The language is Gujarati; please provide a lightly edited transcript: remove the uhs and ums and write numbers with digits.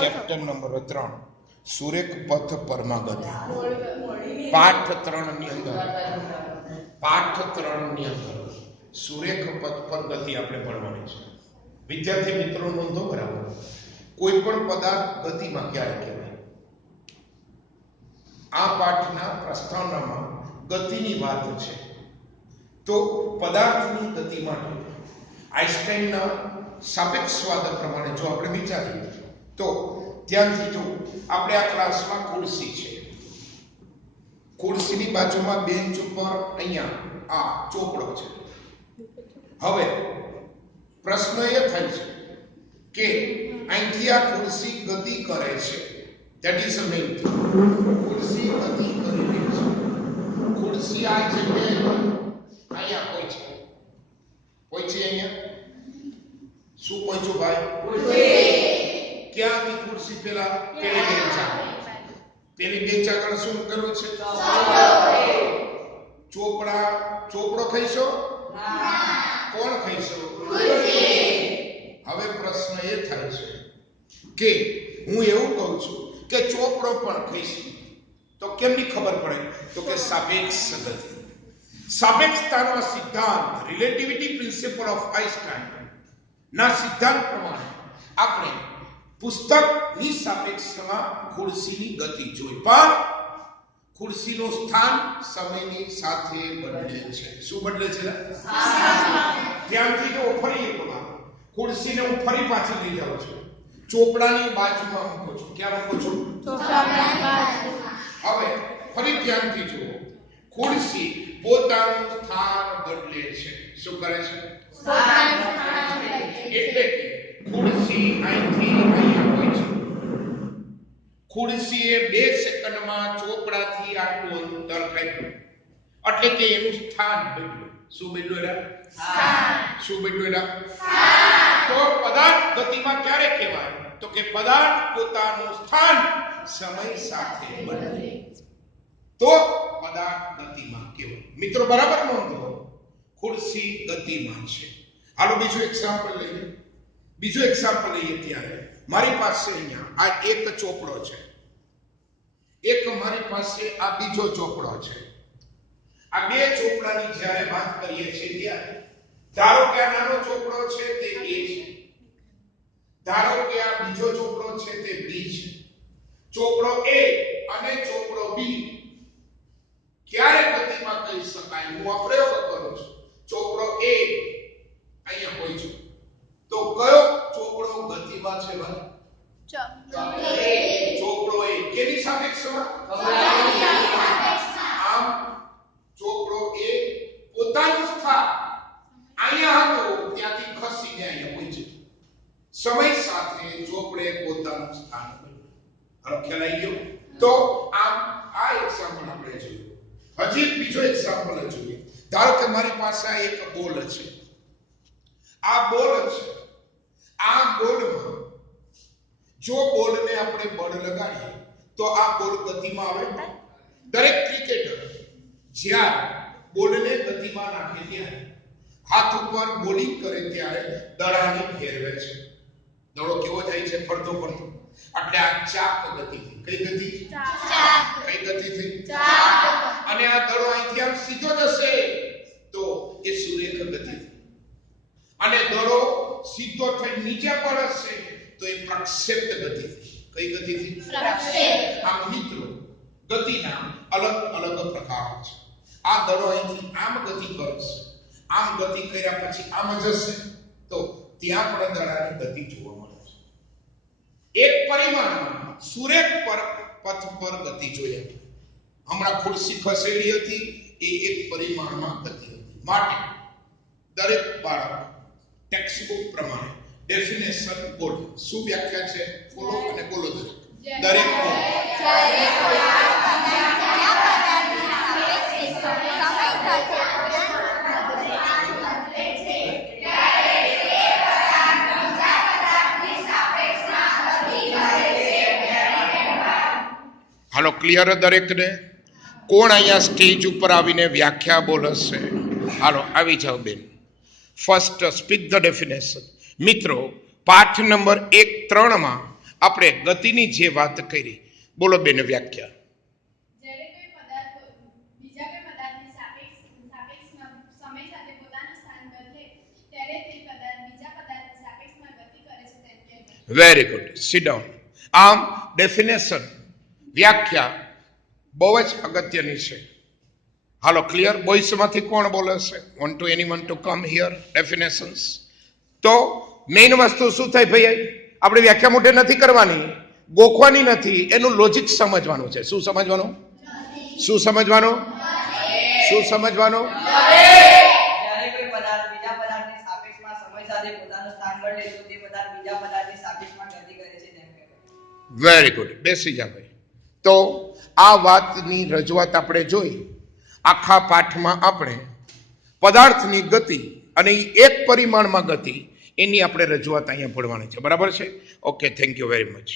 ચેપ્ટર નંબર 3 સુરેખ પથ પરમાં ગતિ. પાઠ 3 ની અંદર સુરેખ પથ પર ગતિ આપણે ભણવાની છે. વિદ્યાર્થી મિત્રો નોંધો બરાબર. કોઈ પણ પદાર્થ ગતિમાં ક્યારે કહેવાય? આ પાઠના પ્રસ્તાવનામાં ગતિની વાત છે. તો પદાર્થની ગતિ માટે આઈન્સ્ટાઈનના સાપેક્ષવાદ પ્રમાણે જો આપણે વિચારીએ તો ધ્યાનથી જો આપણે આ ક્લાસમાં ખુરશી છે, ખુરશીની બાજુમાં બેન્ચ ઉપર અહીંયા આ ચોપડો છે. હવે પ્રશ્ન એ થાય છે કે અહીંથી આ ખુરશી ગતિ કરે છે. That is a main thing. ખુરશી ગતિ કરી રહી છે. ખુરશી આ છે બે અહીંયા કોઈ છે અહીંયા શું પહોંચ્યું ભાઈ? ક્યાંથી ખુરશી પેલી બેન્ચ આગળ શું કર્યું છે? ચોપડો ખાઈશો? કોણ ખાઈશો? હવે પ્રશ્ન એ થાય છે કે હું એવું કહું છું કે ચોપડો પણ ખાઈશું તો કેમની ખબર પડે? તો કે સાપેક્ષ ગતિ, સાપેક્ષતાનો સિદ્ધાંત, રિલેટિવિટી પ્રિન્સિપલ ઓફ આઈન્સ્ટાઈન ના સિદ્ધાંત પ્રમાણે આપણે પુસ્તકની સાપેક્ષમાં ખુરશીની ગતિ જોઈ, પણ ખુરશીનું સ્થાન સમયની સાથે બદલે છે. શું બદલે છે? ધ્યાનથી જો ફરી એક વાર ખુરશીને હું ફરી પાછી લઈ જાઉં છું, ચોપડાની બાજુમાં મૂકું છું. ક્યાં મૂકું છું? ચોપડાની બાજુમાં. હવે ફરી ધ્યાનથી જુઓ, ખુરશી પોતાનું સ્થાન બદલે છે. શું કરે છે? એટલે કે ખુરશી અહીંથી અહીંયા હોય છે. ખુરશીએ 2 સેકન્ડમાં ચોપડાથી આટલું અંતર કાપ્યું, એટલે કે એનું સ્થાન બદલ્યું. શું બદલ્યું? શું બદલ્યું? તો પદાર્થ ગતિમાં ક્યારે કહેવાય? તો કે પદાર્થ પોતાનું સ્થાન સમય સાથે બદલે તો પદાર્થ ગતિમાં કહેવાય. મિત્રો બરાબર નોંધો, ખુરશી ગતિમાં છે. હાલો બીજું એક્ઝામ્પલ લઈએ. ત્યારે મારી પાસે અહીંયા આ એક ચોપડો છે, એક મારી પાસે આ બીજો ચોપડો છે. આ બે ચોપડાની જ્યારે વાત કરીએ છીએ ત્યારે ધારો કે આ નાનો ચોપડો છે તે A છે, ધારો કે આ બીજો ચોપડો છે તે B છે. ચોપડો A અને ચોપડો B ક્યારે ગતિમાં કહી શકાય? હું આ પ્રયોગ કરું છું. ચોપડો A અહીંયા હોય છે તો કયો ચોપડો ગતિમાં છે ભાઈ? ચોપડો A. કેની સાપેક્ષમાં? આમ ચોપડો A પોતાનું સ્થાન અહીંયા હતું ત્યાંથી ખસીને અહીંયા પહોંચ્યો. સમય સાથે ચોપડે પોતાનું સ્થાન બદલ્યું. હવે ખ્યાલ આવી ગયો? તો આમ આ એક્ઝામ્પલ આપણે જોયું. હજી બીજો એક્ઝામ્પલ જોઈએ. ધારો કે મારી પાસે એક બોલ છે. આ બોલ છે. આ બોલમાં જો બોલને આપણે બળ લગાડીએ તો આ બોલ ગતિમાં આવે. દરેક ક્રિકેટર જ્યારે બોલને ગતિમાં નાખે ત્યારે હાથ ઉપર બોલિંગ કરે ત્યારે દડાને ફેરવે છે. દડો કેવો જાય છે? ફરતો. એટલે આ ચાક ગતિ. કઈ ગતિ? કઈ ગતિ થઈ? અને આ દડો અહીંથી આમ સીધો જશે તો એ સુરેખ ગતિ. અને દડો સીધો થઈ નીચે પડશે તો એ પ્રક્ષેપ્ત ગતિ. કઈ ગતિ થઈ? આમ મિત્રો ગતિના અલગ અલગ પ્રકારો છે. આ દડો અહીંથી આમ ગતિ કરશે, આમ ગતિ કર્યા પછી આમ જશે તો ત્યાં પણ દડાની ગતિ જોવા મળે છે. એક પરિમાણમાં સુરેખ પથ પર ગતિ જોઈએ. હમણાં ખુરશી ખસેડી હતી એ એક પરિમાણમાં ગતિ હતી. માટે દરેક બાળક ટેક્સ્ટબુક પ્રમાણે ડેફિનેશન બોલો. શું વ્યાખ્યા છે? બોલો અને બોલો દરેક હાલો ક્લિયર દરેકને? કોણ અહીંયા સ્ટેજ ઉપર આવીને વ્યાખ્યા બોલશે? હાલો આવી જાઓ બેન. First speak the definition. મિત્રો પાઠ નંબર 1-3 માં આપણે ગતિની જે વાત કરી, બોલો બેન વ્યાખ્યા. જ્યારે કોઈ પદાર્થ બીજા કોઈ પદાર્થની સાપેક્ષમાં સમય સાથે પોતાનું સ્થાન બદલે ત્યારે તે પદાર્થ બીજા પદાર્થની સાપેક્ષમાં ગતિ કરે છે તેમ કહેવાય. Very good, sit down. આમ ડેફિનેશન, વ્યાખ્યા બહુ જ અગત્યની છે. હાલો, ક્લિયર? બોયસમાંથી કોણ બોલે છે? Want to anyone to come here? Definitions. તો મેઇન વસ્તુ શું થઈ ભાઈ? આપણે વ્યાખ્યા મોટે નથી કરવાની, ગોખવાની નથી, એનું લોજિક સમજવાનું છે. શું સમજવાનું? શું સમજવાનું? શું સમજવાનું? જ્યારે કોઈ પદાર્થ બીજા પદાર્થની સાપેક્ષમાં સમય સાથે પોતાનું સ્થાન બદલે તો તે પદાર્થ બીજા પદાર્થની સાપેક્ષમાં ગતિ કરે છે તેમ કહેવાય. વેરી ગુડ, બેસી જા ભાઈ. તો આ વાતની રજૂઆત આપણે જોઈ. આખા પાઠમાં આપણે પદાર્થની ગતિ અને એક પરિમાણમાં ગતિ, એની આપણે રજૂઆત અહીંયા ભણવાની છે. બરાબર છે? Okay, thank you very much.